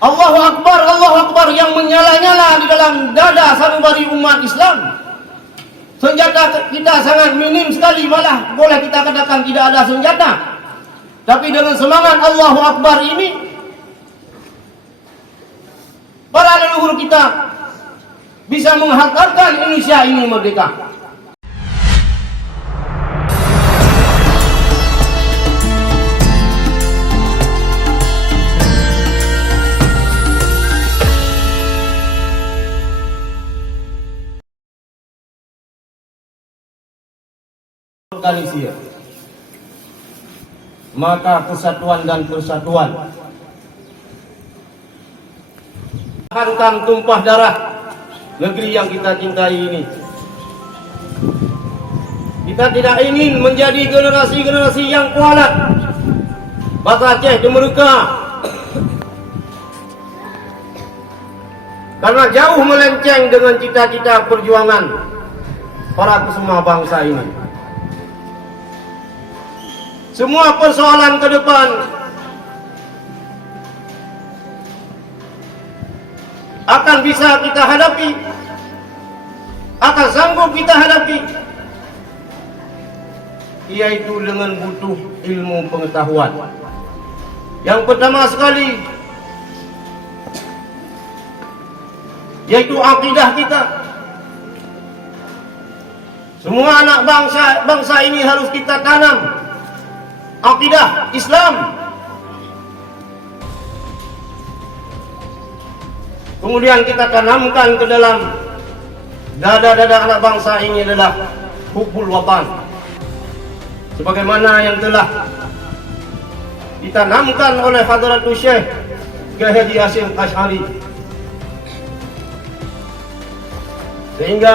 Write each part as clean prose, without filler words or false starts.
Allahu Akbar yang menyala-nyala di dalam dada sanubari umat Islam. Senjata kita sangat minim sekali, malah boleh kita katakan tidak ada senjata. Tapi dengan semangat Allahu Akbar ini, para leluhur kita bisa menghantarkan Indonesia ini merdeka. Organisir, maka kesatuan dan persatuan akan tumpah darah negeri yang kita cintai ini. Kita tidak ingin menjadi generasi-generasi yang kualat, Bata Aceh Demeruka, karena jauh melenceng dengan cita-cita perjuangan para kesemua bangsa ini. Semua persoalan ke depan akan bisa kita hadapi, akan sanggup kita hadapi, yaitu dengan butuh ilmu pengetahuan. Yang pertama sekali, yaitu akidah kita. Semua anak bangsa ini harus kita tanam akidah Islam. Kemudian kita tanamkan ke dalam dada-dada anak bangsa ini adalah hubbul watan, sebagaimana yang telah ditanamkan oleh Hadratul Syekh Kiai Haji Hasyim Asy'ari, sehingga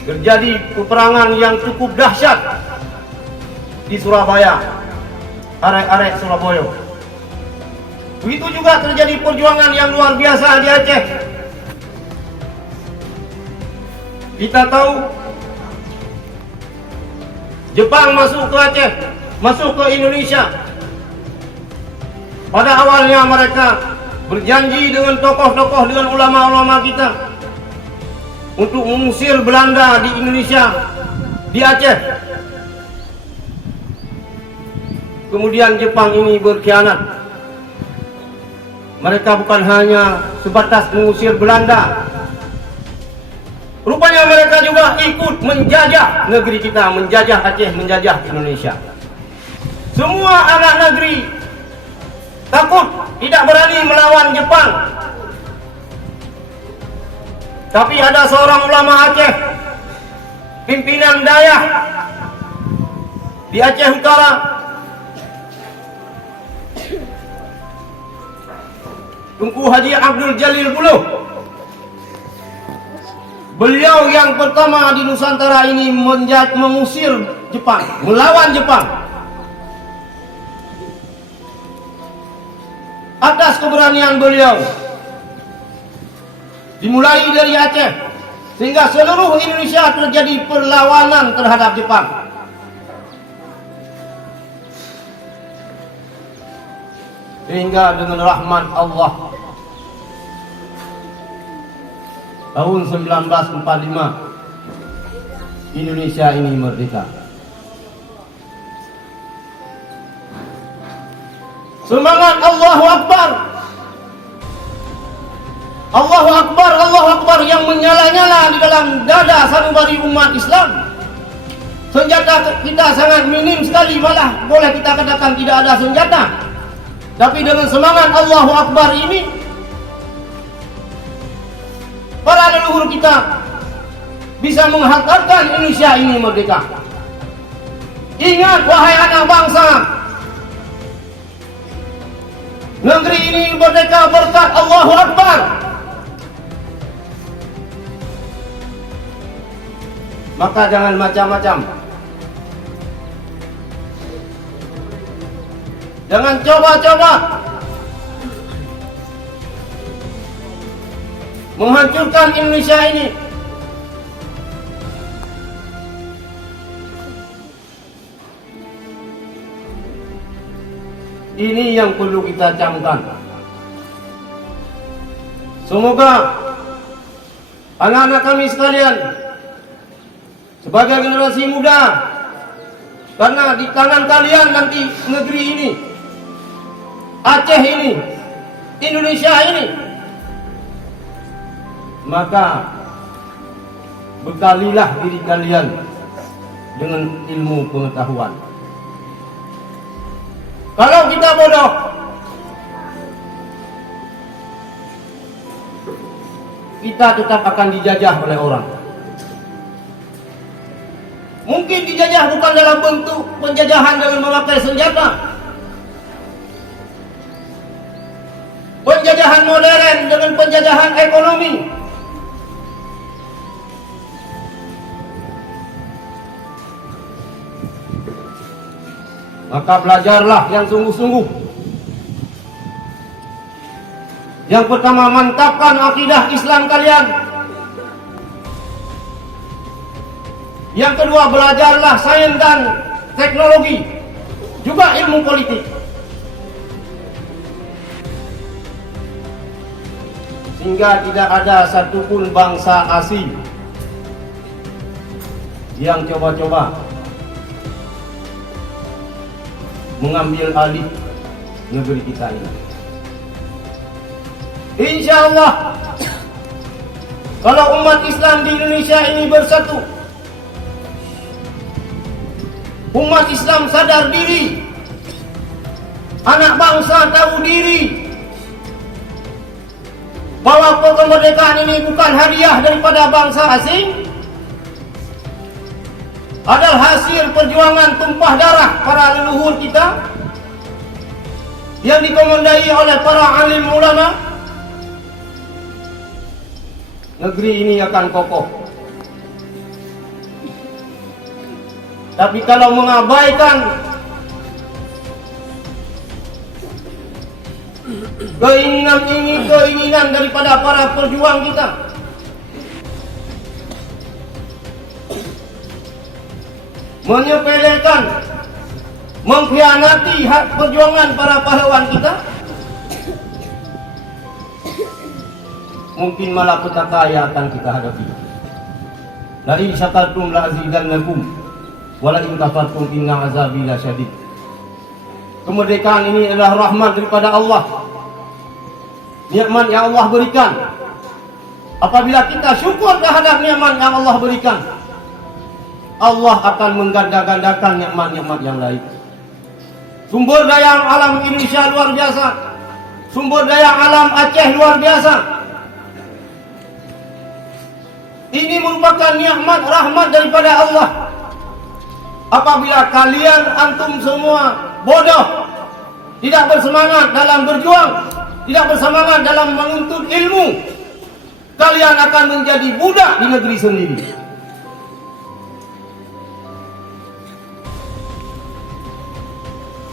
terjadi peperangan yang cukup dahsyat di Surabaya, arek-arek Surabaya. Begitu juga terjadi perjuangan yang luar biasa di Aceh. Kita tahu Jepang masuk ke Aceh, masuk ke Indonesia. Pada awalnya mereka berjanji dengan tokoh-tokoh, dengan ulama-ulama kita untuk mengusir Belanda di Indonesia, di Aceh. Kemudian Jepang ini berkhianat. Mereka bukan hanya sebatas mengusir Belanda, rupanya mereka juga ikut menjajah negeri kita, menjajah Aceh, menjajah Indonesia. Semua anak negeri takut, tidak berani melawan Jepang. Tapi ada seorang ulama Aceh, pimpinan dayah di Aceh Utara, Tunku Haji Abdul Jalil Buluh. Beliau yang pertama di Nusantara ini mengusir Jepang, melawan Jepang. Atas keberanian beliau, dimulai dari Aceh sehingga seluruh Indonesia terjadi perlawanan terhadap Jepang. Sehingga dengan rahmat Allah, tahun 1945 Indonesia ini merdeka. Semangat Allahu Akbar, Allahu Akbar, Allahu Akbar yang menyala-nyala di dalam dada sanubari umat Islam. Senjata kita sangat minim sekali, malah boleh kita katakan tidak ada senjata. Tapi dengan semangat Allahu Akbar ini, para leluhur kita bisa menghantarkan Indonesia ini merdeka. Ingat wahai anak bangsa, negeri ini merdeka berkat Allahu Akbar. Maka jangan macam-macam. Jangan coba-coba menghancurkan Indonesia ini. Ini yang perlu kita camkan. Semoga anak-anak kami sekalian, sebagai generasi muda, karena di tangan kalian nanti negeri ini, Aceh ini, Indonesia ini, maka bekalilah diri kalian dengan ilmu pengetahuan. Kalau kita bodoh, kita tetap akan dijajah oleh orang. Mungkin dijajah bukan dalam bentuk penjajahan dengan memakai senjata, penjajahan modern dengan penjajahan ekonomi. Maka belajarlah yang sungguh-sungguh. Yang pertama, mantapkan akidah Islam kalian. Yang kedua, belajarlah sains dan teknologi, juga ilmu politik. Sehingga tidak ada satupun bangsa asing yang coba-coba mengambil alih negeri kita ini. Insya Allah, kalau umat Islam di Indonesia ini bersatu, umat Islam sadar diri, anak bangsa tahu diri bahwa kemerdekaan ini bukan hadiah daripada bangsa asing, adalah hasil perjuangan tumpah darah para leluhur kita yang dikomandai oleh para alim ulama. Negeri ini akan kokoh. Tapi kalau mengabaikan keinginan daripada para perjuang kita, menyepelekan, mengkhianati hak perjuangan para pahlawan kita, mungkin malapetaka yang akan kita hadapi. La in syakartum la azidannakum wa la in kafartum inna azabi lasyadid. Kemerdekaan ini adalah rahmat daripada Allah, nikmat yang Allah berikan. Apabila kita syukur terhadap nikmat yang Allah berikan, Allah akan mengganda-gandakan nikmat-nikmat yang lain. Sumber daya alam Indonesia luar biasa, sumber daya alam Aceh luar biasa. Ini merupakan nikmat rahmat daripada Allah. Apabila kalian antum semua bodoh, tidak bersemangat dalam berjuang, tidak bersemangat dalam menuntut ilmu, kalian akan menjadi budak di negeri sendiri.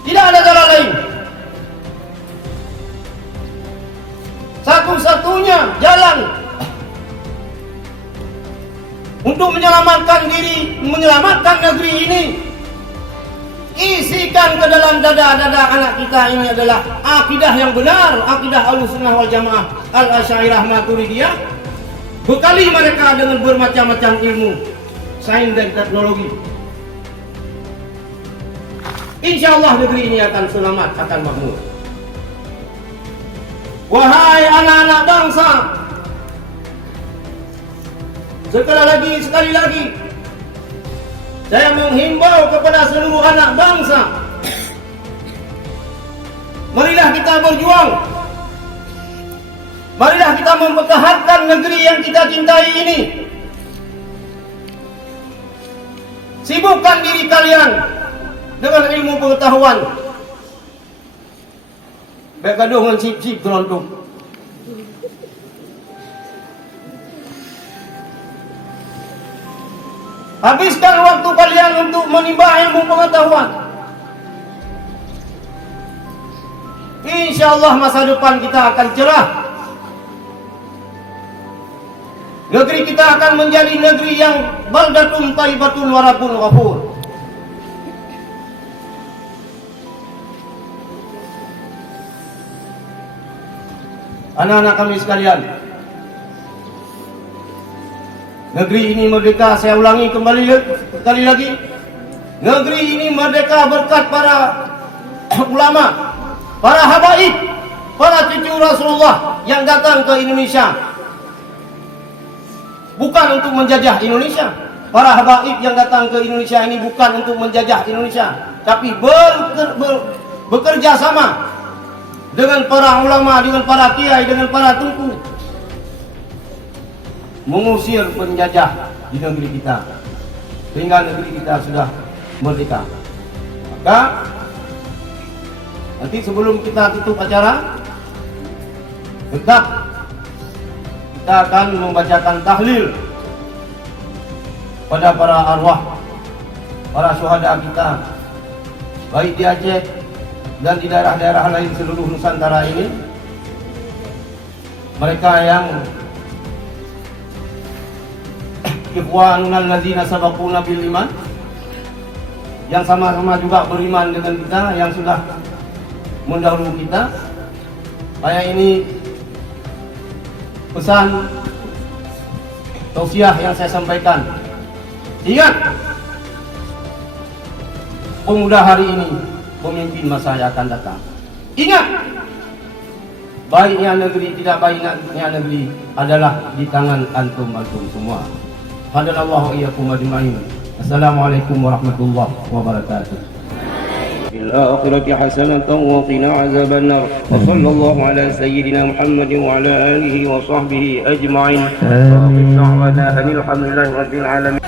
Tidak ada jalan lain. Satu-satunya jalan untuk menyelamatkan diri, menyelamatkan negeri ini, isikan ke dalam dada-dada anak kita ini adalah akidah yang benar, akidah Ahlussunnah wal Jamaah, Al-Asy'ariyah Maturidiyah. Bekali mereka dengan bermacam-macam ilmu, sains dan teknologi. Insya Allah negeri ini akan selamat, akan makmur. Wahai anak-anak bangsa, sekali lagi, saya menghimbau kepada seluruh anak bangsa, marilah kita berjuang, marilah kita mempertahankan negeri yang kita cintai ini. Sibukkan diri kalian dengan ilmu pengetahuan. Baik gaduh dengan sip-sip terontok. Habiskan waktu kalian untuk menimba ilmu pengetahuan. Insya Allah masa depan kita akan cerah. Negeri kita akan menjadi negeri yang baldatun thayyibatun wa rabbun ghafur. anak-anak kami sekalian, negeri ini merdeka, saya ulangi sekali lagi, negeri ini merdeka berkat para ulama, para habaib, para cucu Rasulullah yang datang ke Indonesia. Bukan untuk menjajah Indonesia. Para habaib yang datang ke Indonesia ini bukan untuk menjajah Indonesia, tapi bekerja sama dengan para ulama, dengan para kiai, dengan para tunku, mengusir penjajah di negeri kita, sehingga negeri kita sudah merdeka. Maka nanti sebelum kita tutup acara, tetap kita akan membacakan tahlil pada para arwah, para syuhada kita, baik di Aceh dan di daerah-daerah lain seluruh Nusantara ini. Mereka yang ikhwanuna alladzina sabaquna bil iman, yang sama-sama juga beriman dengan kita, yang sudah mendahului kita. Kayak ini pesan tausiah yang saya sampaikan. Ingat, pemuda hari ini pemimpin masa yang akan datang. Ingat, baiknya negeri, tidak baiknya negeri adalah di tangan antum semua. Hadanallahu iyyakum ajma'in. Assalamualaikum warahmatullahi wabarakatuh. Fil akhirati hasanatan wa qina azabannar. Wa sallallahu ala sayyidina Muhammadin wa ala alihi wa sahbihi ajma'in. Amin. Alhamdulillahi rabbil alamin.